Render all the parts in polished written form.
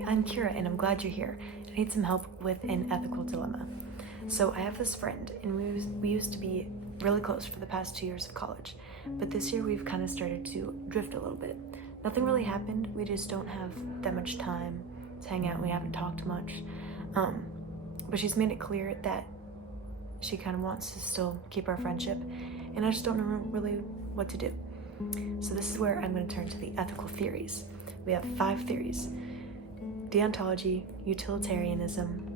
Hi, I'm Kira and I'm glad you're here. I need some help with an ethical dilemma. So I have this friend and we used to be really close for the past 2 years of college, but this year we've kind of started to drift a little bit. Nothing really happened, we just don't have that much time to hang out and we haven't talked much. But she's made it clear that she kind of wants to still keep our friendship, and I just don't know really what to do. So this is where I'm going to turn to the ethical theories. We have 5 theories: deontology, utilitarianism,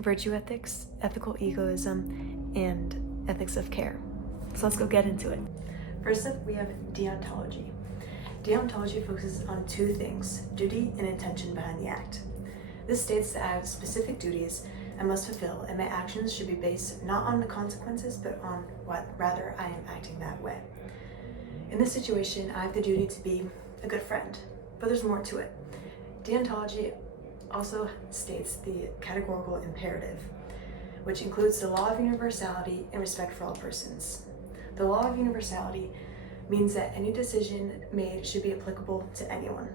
virtue ethics, ethical egoism, and ethics of care. So let's go get into it. First up, we have deontology. Deontology focuses on 2 things: duty and intention behind the act. This states that I have specific duties I must fulfill, and my actions should be based not on the consequences, but on what rather I am acting that way. In this situation, I have the duty to be a good friend, but there's more to it. Deontology also states the categorical imperative, which includes the law of universality and respect for all persons. The law of universality means that any decision made should be applicable to anyone,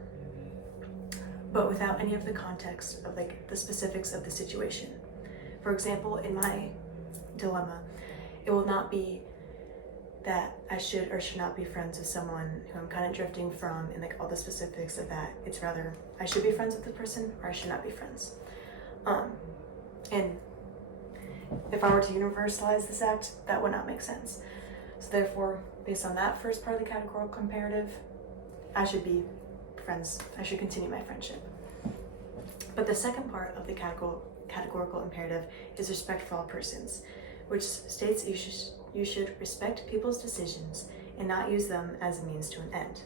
but without any of the context of the specifics of the situation. For example, in my dilemma, it will not be that I should or should not be friends with someone who I'm kind of drifting from and all the specifics of that. It's rather I should be friends with the person or I should not be friends. And if I were to universalize this act, that would not make sense. So therefore, based on that first part of the categorical imperative, I should be friends. I should continue my friendship. But the second part of the categorical imperative is respect for all persons, which states you should respect people's decisions and not use them as a means to an end.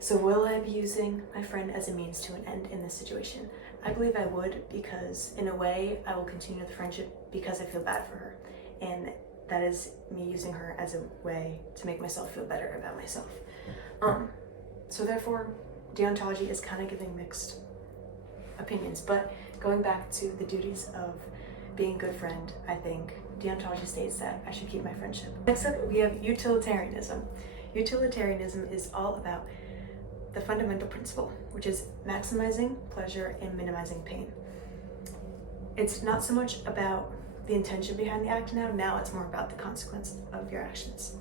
So will I be using my friend as a means to an end in this situation? I believe I would, because in a way I will continue the friendship because I feel bad for her, and that is me using her as a way to make myself feel better about myself. So therefore, deontology is kind of giving mixed opinions, but going back to the duties of being a good friend, I think deontology states that I should keep my friendship. Next up, we have utilitarianism. Utilitarianism is all about the fundamental principle, which is maximizing pleasure and minimizing pain. It's not so much about the intention behind the act now it's more about the consequence of your actions.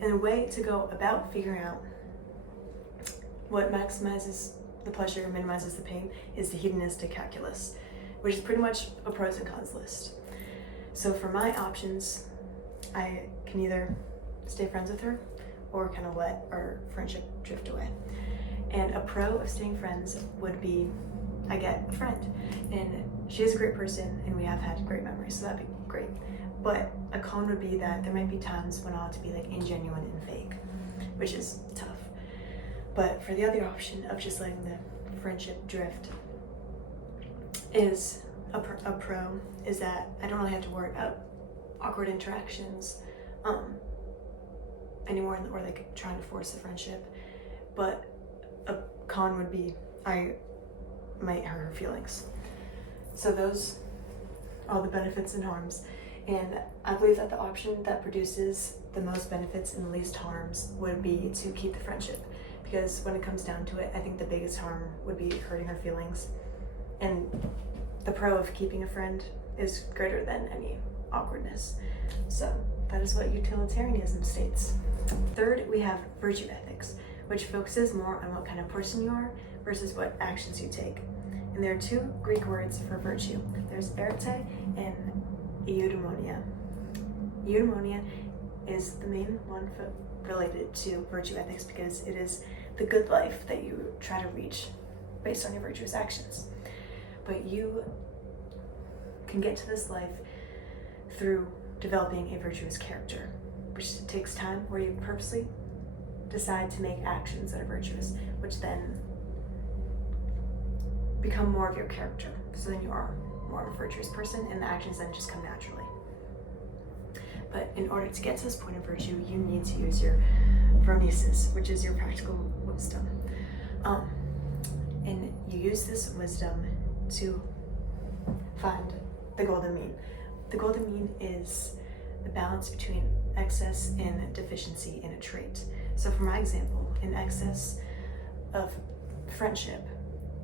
And the way to go about figuring out what maximizes the pleasure and minimizes the pain is the hedonistic calculus, which is pretty much a pros and cons list. So for my options, I can either stay friends with her or kind of let our friendship drift away. And a pro of staying friends would be I get a friend and she's a great person and we have had great memories, so that'd be great. But a con would be that there might be times when I'll have to be ingenuine and fake, which is tough. But for the other option of just letting the friendship drift is a pro is that I don't really have to worry about awkward interactions anymore, or trying to force the friendship. But a con would be I might hurt her feelings. So those are all the benefits and harms, and I believe that the option that produces the most benefits and the least harms would be to keep the friendship, because when it comes down to it, I think the biggest harm would be hurting her feelings, and the pro of keeping a friend is greater than any awkwardness. So that is what utilitarianism states. Third, we have virtue ethics, which focuses more on what kind of person you are versus what actions you take. And there are 2 Greek words for virtue. There's arete and eudaimonia. Eudaimonia is the main one related to virtue ethics because it is the good life that you try to reach based on your virtuous actions. But you can get to this life through developing a virtuous character, which takes time, where you purposely decide to make actions that are virtuous, which then become more of your character. So then you are more of a virtuous person and the actions then just come naturally. But in order to get to this point of virtue, you need to use your phronesis, which is your practical wisdom. And you use this wisdom to find the golden mean. The golden mean is the balance between excess and deficiency in a trait. So for my example, an excess of friendship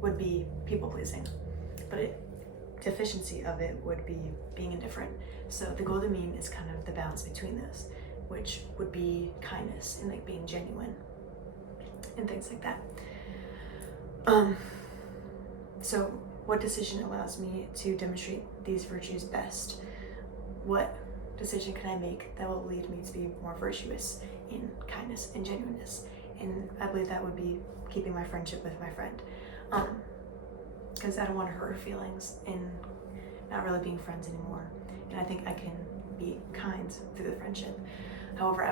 would be people pleasing, but deficiency of it would be being indifferent. So the golden mean is kind of the balance between those, which would be kindness and like being genuine and things like that. So what decision allows me to demonstrate these virtues best? What decision can I make that will lead me to be more virtuous in kindness and genuineness? And I believe that would be keeping my friendship with my friend. Because I don't want to hurt her feelings and not really being friends anymore. And I think I can be kind through the friendship. However,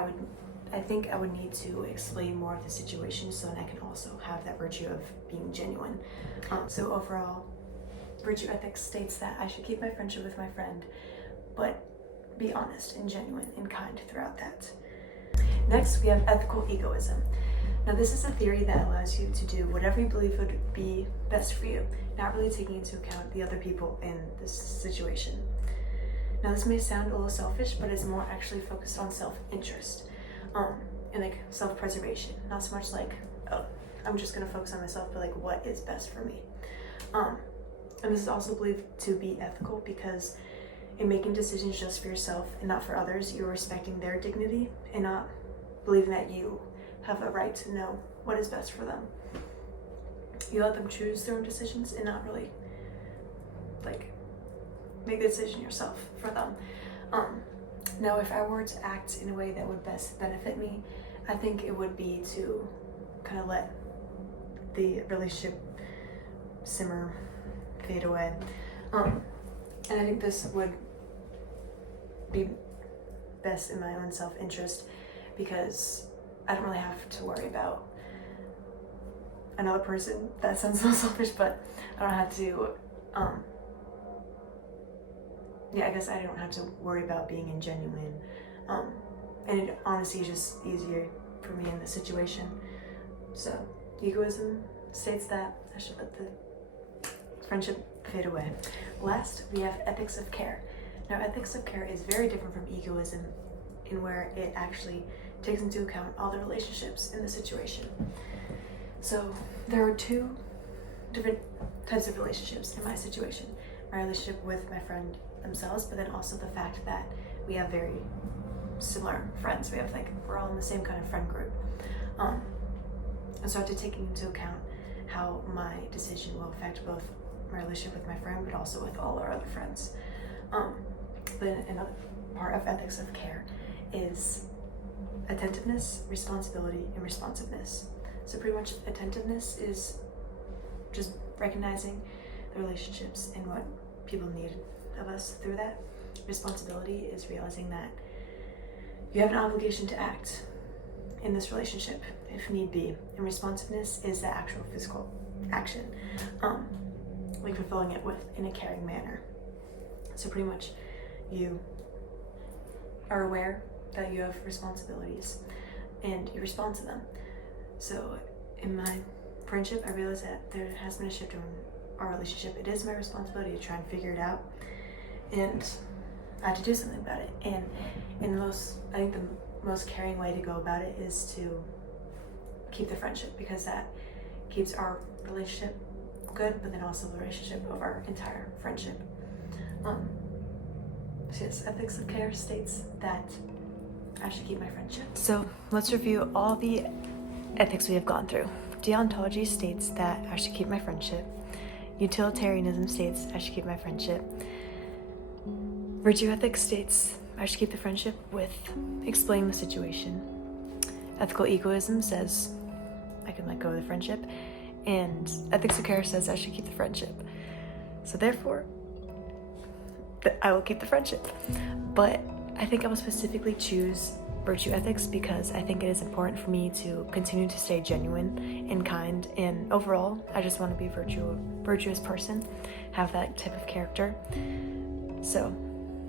I think I would need to explain more of the situation so that I can also have that virtue of being genuine. So overall, virtue ethics states that I should keep my friendship with my friend, but be honest and genuine and kind throughout that. Next, we have ethical egoism. Now, this is a theory that allows you to do whatever you believe would be best for you, not really taking into account the other people in this situation. Now, this may sound a little selfish, but it's more actually focused on self-interest, and like self-preservation. Not so much like, oh, I'm just gonna focus on myself, but like what is best for me. And this is also believed to be ethical because in making decisions just for yourself and not for others, you're respecting their dignity and not believing that you have a right to know what is best for them. You let them choose their own decisions and not really like make the decision yourself for them. Now, if I were to act in a way that would best benefit me, I think it would be to kind of let the relationship simmer, fade away. And I think this would be best in my own self-interest because I don't really have to worry about another person. That sounds so selfish, but I don't have to, I guess I don't have to worry about being ingenuine. And it honestly is just easier for me in this situation. So egoism states that I should let the friendship fade away. Last, we have ethics of care. Now, ethics of care is very different from egoism in where it actually takes into account all the relationships in the situation. So there are two different types of relationships in my situation. My relationship with my friend themselves, but then also the fact that we have very similar friends. We're all in the same kind of friend group. And so I have to take into account how my decision will affect both my relationship with my friend, but also with all our other friends. But another part of ethics of care is attentiveness, responsibility, and responsiveness. So pretty much attentiveness is just recognizing the relationships and what people need of us through that. Responsibility is realizing that you have an obligation to act in this relationship if need be. And responsiveness is the actual physical action, like fulfilling it in a caring manner. So pretty much you are aware that you have responsibilities and you respond to them. So in my friendship, I realized that there has been a shift in our relationship. It is my responsibility to try and figure it out, and I have to do something about it. And I think the most caring way to go about it is to keep the friendship, because that keeps our relationship good, but then also the relationship of our entire friendship. So yes, ethics of care states that I should keep my friendship. So let's review all the ethics we have gone through. Deontology states that I should keep my friendship. Utilitarianism states I should keep my friendship. Virtue ethics states I should keep the friendship with explaining the situation. Ethical egoism says I can let go of the friendship. And ethics of care says I should keep the friendship. So therefore, I will keep the friendship. But I think I will specifically choose virtue ethics because I think it is important for me to continue to stay genuine and kind, and overall I just want to be a virtuous person, have that type of character. So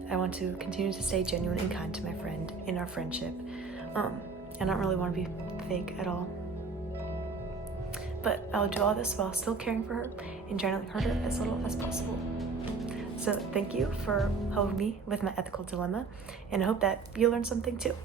I want to continue to stay genuine and kind to my friend in our friendship. I don't really want to be fake at all, but I'll do all this while still caring for her and trying to hurt her as little as possible. So thank you for helping me with my ethical dilemma, and I hope that you learned something too.